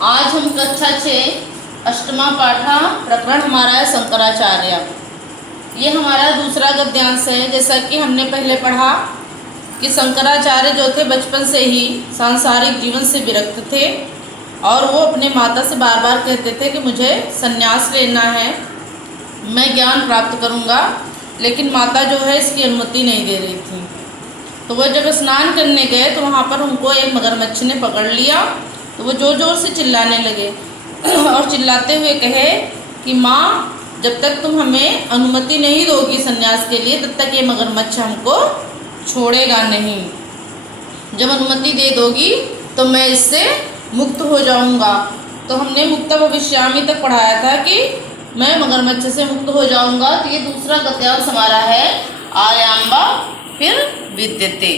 आज हम कक्षा 6 अष्टमा पाठा प्रकरण हमारा है शंकराचार्य। ये हमारा दूसरा गद्यांश है। जैसा कि हमने पहले पढ़ा कि शंकराचार्य जो थे बचपन से ही सांसारिक जीवन से विरक्त थे और वो अपने माता से बार बार कहते थे कि मुझे संन्यास लेना है, मैं ज्ञान प्राप्त करूँगा, लेकिन माता जो है इसकी अनुमति नहीं दे रही थी। तो वो जब स्नान करने गए तो वहाँ पर उनको एक मगरमच्छ ने पकड़ लिया। तो वो ज़ोर ज़ोर से चिल्लाने लगे और चिल्लाते हुए कहे कि माँ, जब तक तुम हमें अनुमति नहीं दोगी संन्यास के लिए तब तक ये मगरमच्छ हमको छोड़ेगा नहीं। जब अनुमति दे दोगी तो मैं इससे मुक्त हो जाऊंगा। तो हमने मुक्त भविष्यामि तक पढ़ाया था कि मैं मगरमच्छ से मुक्त हो जाऊंगा। तो ये दूसरा गद्यांश हमारा है आर्यांबा फिर विद्यते।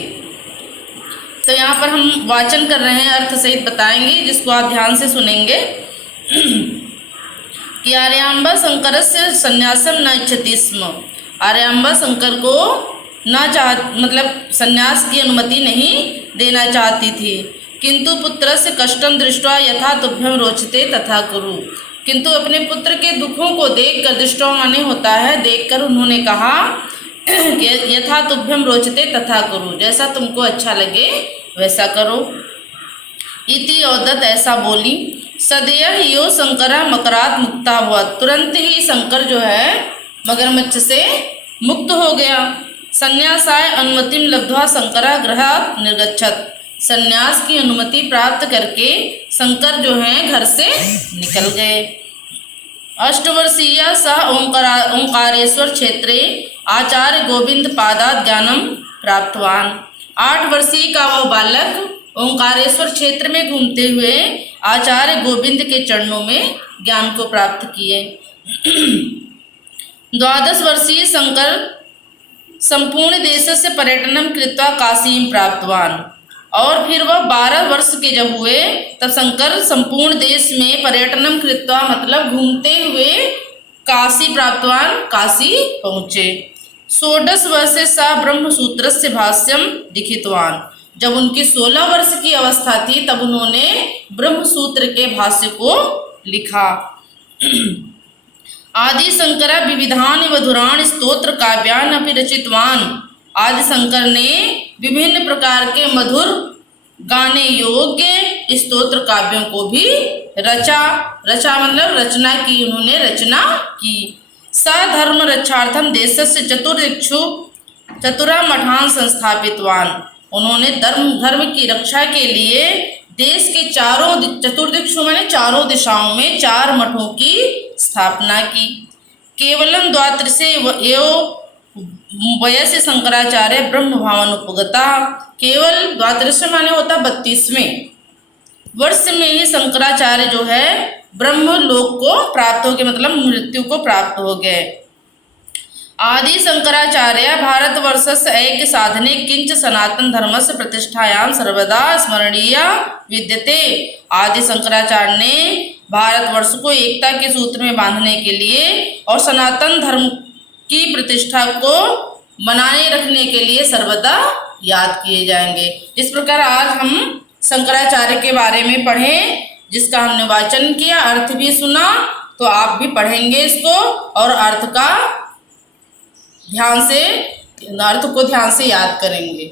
तो यहाँ पर हम वाचन कर रहे हैं, अर्थ सहित बताएंगे, जिसको आप ध्यान से सुनेंगे। कि आर्यांबा शंकरस्य संन्यासम न इच्छति स्म। आर्यांबा शंकर को मतलब संन्यास की अनुमति नहीं देना चाहती थी। किंतु पुत्रस्य कष्टं दृष्ट्वा यथा तुभ्यं रोचते तथा कुरु। किंतु अपने पुत्र के दुखों को देखकर, दृष्टवा माने होता है देखकर, उन्होंने कहा यथा तुभ्यं रोचते तथा कुरु, जैसा तुमको अच्छा लगे वैसा करो। इति औदत ऐसा बोली। सदैव यो शंकरा मकरात मुक्ता हुआ। तुरंत ही शंकर जो है मगरमच्छ से मुक्त हो गया। संन्यासाय अनुमतिम लब्ध्वा शंकरा गृहात् निर्गच्छत्। संन्यास की अनुमति प्राप्त करके शंकर जो है घर से निकल गए। अष्टवर्षीय सह ओंकारेश्वर क्षेत्रे आचार्य गोविंद पादात ज्ञानम प्राप्तवान। 8 वर्षीय का वह बालक ओंकारेश्वर क्षेत्र में घूमते हुए आचार्य गोविंद के चरणों में ज्ञान को प्राप्त किए। 12 वर्षीय शंकर संपूर्ण देश से पर्यटनम कृत्वा काशीम प्राप्तवान। और फिर वह 12 वर्ष के जब हुए तब शंकर संपूर्ण देश में पर्यटनम कृत्वा मतलब घूमते हुए काशी प्राप्तवान, काशी पहुँचे। 16 वर्षे सा ब्रह्मसूत्रस्य भाष्यम लिखितवान। जब उनकी 16 वर्ष की अवस्था थी तब उन्होंने ब्रह्मसूत्र के भाष्य को लिखा। आदि शंकरा विविधान मधुरान स्तोत्र काव्यान अपि रचितवान। आदि शंकर ने विभिन्न प्रकार के मधुर गाने योग्य स्तोत्र काव्यों को भी रचा मतलब रचना की, उन्होंने रचना की। सधर्म रक्षार्थम देशस्य चतुरा मठान संस्थापितवान। उन्होंने धर्म की रक्षा के लिए देश के चतुर्दिक्षु माने चारों दिशाओं में 4 मठों की स्थापना की। केवलम द्वात्रिशे एव वयस्य शंकराचार्य ब्रह्म भावन उपगता। केवल द्वादश माने होता 32वें वर्ष में ही शंकराचार्य जो है ब्रह्म लोक को प्राप्त हो गए, मतलब मृत्यु को प्राप्त हो गए। आदि शंकराचार्य भारतवर्षस्य ऐक्य साधने किंच सनातन धर्मस्य प्रतिष्ठायां सर्वदा स्मरणीय विद्यते। आदि शंकराचार्य ने भारतवर्ष को एकता के सूत्र में बांधने के लिए और सनातन धर्म की प्रतिष्ठा को बनाए रखने के लिए सर्वदा याद किए जाएंगे। इस प्रकार आज हम शंकराचार्य के बारे में पढ़ें, जिसका हमने वाचन किया, अर्थ भी सुना। तो आप भी पढ़ेंगे इसको और अर्थ को ध्यान से याद करेंगे।